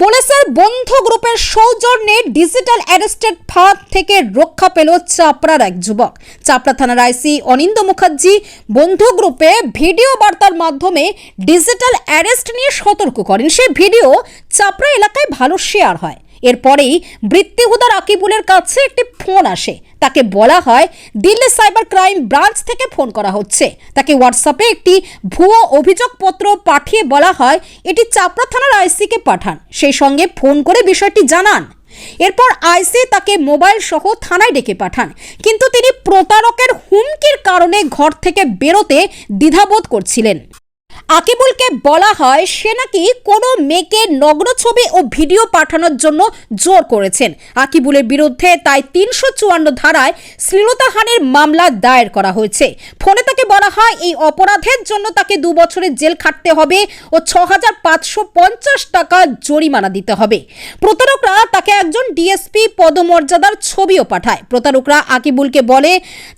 পুলিশের বন্ধু গ্রুপের সৌজন্যে ডিজিটাল অ্যারেস্টেড ফাঁদ থেকে রক্ষা পেল চাপড়ার এক যুবক। চাপড়া থানার আইসি অনিন্দ মুখার্জি বন্ধু গ্রুপে ভিডিও বার্তার মাধ্যমে ডিজিটাল অ্যারেস্ট নিয়ে সতর্ক করেন। সে ভিডিও চাপড়া এলাকায় ভালো শেয়ার হয়। এরপরেই বৃত্তিহুদার আকিবুলের কাছে একটি ফোন আসে। তাকে বলা হয়, দিল্লি সাইবার ক্রাইম ব্রাঞ্চ থেকে ফোন করা হচ্ছে। তাকে হোয়াটসঅ্যাপে একটি ভুয়ো অভিযোগপত্র পাঠিয়ে বলা হয়, এটি চাপড়া থানার আইসিকে পাঠান। সেই সঙ্গে ফোন করে বিষয়টি জানান। এরপর আইসি তাকে মোবাইল সহ থানায় ডেকে পাঠান। কিন্তু তিনি প্রতারকের হুমকির কারণে ঘর থেকে বেরোতে দ্বিধাবোধ করছিলেন। আকিবুলকে বলা হয় সে নাকি কোনো মেয়েকে নগ্ন ছবি ও ভিডিও পাঠানোর জন্য জোর করেছেন। আকিবুলের বিরুদ্ধে তাই তিনশো চুয়ান্ন ধারায় শ্লীলতাহানির মামলা দায়ের করা হয়েছে। ফোনে তাকে বলা হয় এই অপরাধের জন্য তাকে দু বছরের জেল খাটতে হবে ও ছ পাঁচশো পঞ্চাশ টাকা জরিমানা দিতে হবে। প্রতারকরা তাকে একজন ডিএসপি পদমর্যাদার ছবিও পাঠায়। প্রতারকরা আকিবুলকে বলে,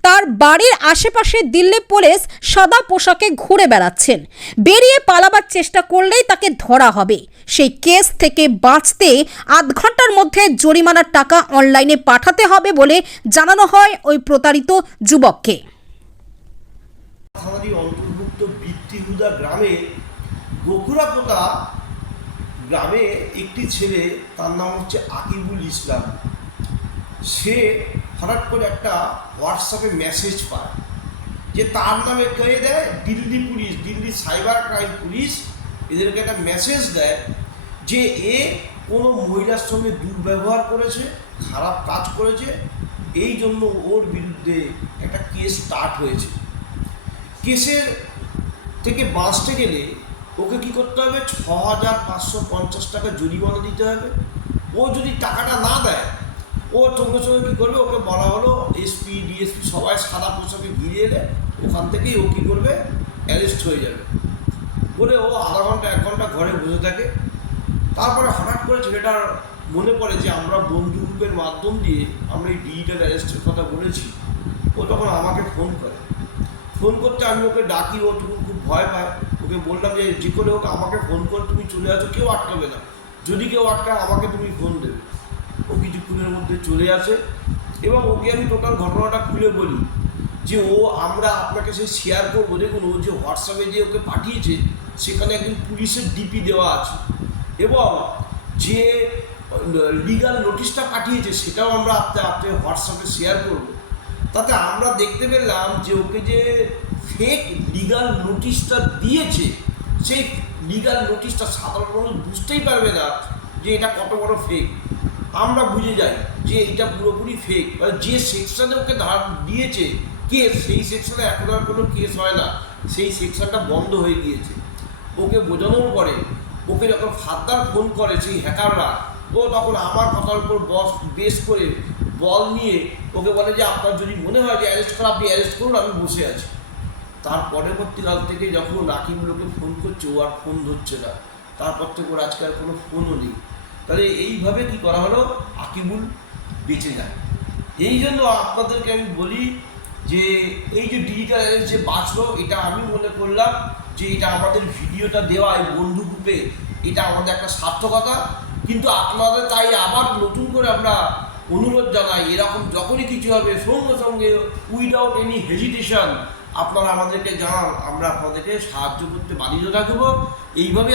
তার বাড়ির আশেপাশে দিল্লি পুলিশ সাদা পোশাকে ঘুরে বেড়াচ্ছেন। বেরিয়ে পালাবার চেষ্টা করলেই তাকে ধরা হবে। সেই কেস থেকে বাঁচতে আধ ঘণ্টার মধ্যে জরিমানার টাকা অনলাইনে পাঠাতে হবে বলে জানানো হয় ওই প্রতারিত যুবককে। গ্রামে গ্রামে একটি ছেলে, তার নাম হচ্ছে আকিবুল ইসলাম। সে হঠাৎ করে একটা হোয়াটসঅ্যাপে মেসেজ পায়। যে তার নামে কয়ে দেয় Delhi police, Delhi cyber crime police. এদেরকে একটা মেসেজ দেয় যে, এ কোনো মহিলার সঙ্গে দুর্ব্যবহার করেছে, খারাপ কাজ করেছে, এই জন্য ওর বিরুদ্ধে একটা কেস স্টার্ট হয়েছে। কেসের থেকে বাঁচতে গেলে ওকে কি করতে হবে? ছ হাজার পাঁচশো পঞ্চাশ টাকা জরিমানা দিতে হবে। ও যদি টাকাটা না দেয়, ও সঙ্গে সঙ্গে কী করবে? ওকে বলা হলো, এসপি, ডিএসপি সবাই সাদা পোশাকে ঘিরে এলে ওখান থেকেই ও কী করবে? অ্যারেস্ট হয়ে যাবে। বলে ও আধা ঘণ্টা, এক ঘণ্টা ঘরে বসে থাকে। তারপরে হঠাৎ করে ছেলেটার মনে পড়ে যে আমরা বন্ধু গ্রুপের মাধ্যম দিয়ে আমরা এই ডিজিটাল অ্যারেস্টের কথা বলেছি। ও তখন আমাকে ফোন করে। ফোন করতে আমি ওকে ডাকি, ও তখন খুব ভয় পায়। ওকে বললাম যে যে করে হোক আমাকে ফোন করে, তুমি চলে আসো, কেউ আটকাবে না। যদি কেউ আটকায়, আমাকে তুমি ফোন দেবে। ও কিছুক্ষণের মধ্যে চলে আসে। এবং ওকে আমি টোটাল ঘটনাটা খুলে বলি। যে ও আমরা আপনাকে সে শেয়ার করব। দেখুন, ও যে হোয়াটসঅ্যাপে যে ওকে পাঠিয়েছে, সেখানে একজন পুলিশের ডিপি দেওয়া আছে। এবং যে লিগাল নোটিশটা পাঠিয়েছে, সেটাও আমরা আপনি আপনি হোয়াটসঅ্যাপে শেয়ার করব। তাতে আমরা দেখতে পেলাম যে ওকে যে ফেক লিগাল নোটিশটা দিয়েছে, সেই লিগাল নোটিশটা সাধারণ মানুষ বুঝতেই পারবে না যে এটা কত বড় ফেক আমরা বুঝে যাই যে এটা পুরোপুরি ফেক যে সেকশনে ওকে ধার দিয়েছে কেস, সেই সেকশনে এখন আর কোনো কেস হয় না। সেই সেকশনটা বন্ধ হয়ে গিয়েছে। ওকে বোঝানোর পরে, ওকে যখন ফাদার ফোন করে, সেই হ্যাকাররা ও তখন আমার কথার উপর বস বেস করে বল নিয়ে ওকে বলে যে, আপনার যদি মনে হয় যে অ্যারেস্ট করা, আপনি অ্যারেস্ট করুন, আমি বসে আছি। তার পরবর্তীকাল থেকে যখন রাকিবুলোকে ফোন করছে, ও আর ফোন ধরছে না। তারপর থেকে ওর আজকাল কোনো ফোনও নেই। তাহলে এইভাবে কি করা হলো? আকিবুল বেঁচে যায়। এই জন্য আপনাদেরকে আমি বলি যে এই যে ডিজিটাল যে বাঁচলো এটা আমি মনে করলাম যে এটা আমাদের ভিডিওটা দেওয়া এই বন্ধু গ্রুপে এটা আমাদের একটা সার্থকতা। কিন্তু আপনাদের তাই আবার নতুন করে আমরা অনুরোধ জানাই, এরকম যখনই কিছু হবে, সঙ্গে সঙ্গে উইদাউট এনি হেজিটেশন আপনারা আমাদেরকে জানান, আমরা আপনাদেরকে সাহায্য করতে বাধিত থাকব। এইভাবে